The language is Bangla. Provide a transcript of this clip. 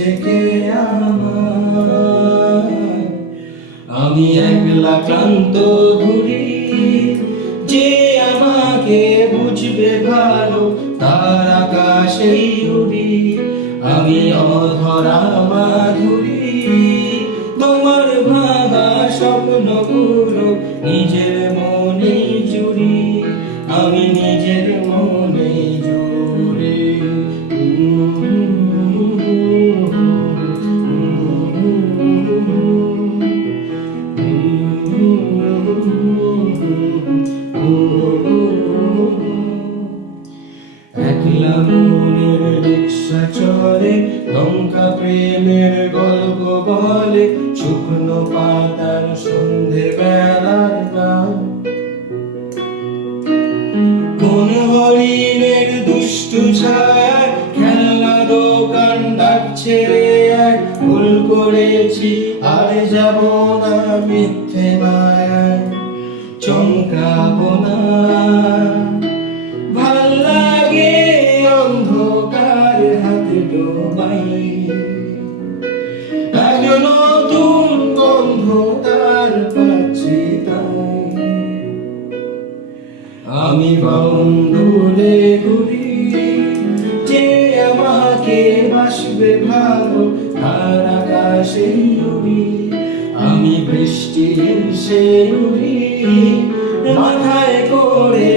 খুঁজছে কে আমায়। আমি একলা ক্লান্ত ঘুরি, যে আমাকে বুঝবে ভালো তার আকাশেই উড়ি। আমি অধরা মাধুরী, তোমার ভাঙা স্বপ্নগুলো নিজের মনে জুড়ি। আমি নিজের মনে জুড়ি। একলা মনের রিক্সা চলে, লঙ্কা প্রেমের গল্প বলে, শুকনো পাতার সন্ধে বেলার গান। কোন হরিণের দুষ্টু ছায়ায় খেলনা দোকান ডাকছে রে এক। ভুল করেছি আর যাব না মিথ্যে মায়ায়, চমকাবো না। ভাল লাগে অন্ধকার হাতে ডোবাই, এক নতুন গন্ধ তার পাচ্ছি তাই। আমি বাউন্ডুলে ঘুরি, যে আমাকে বাসবে ভালো তার আকাশে উড়ি। আমি বৃষ্টি এসে উড়ি, মাথায় করে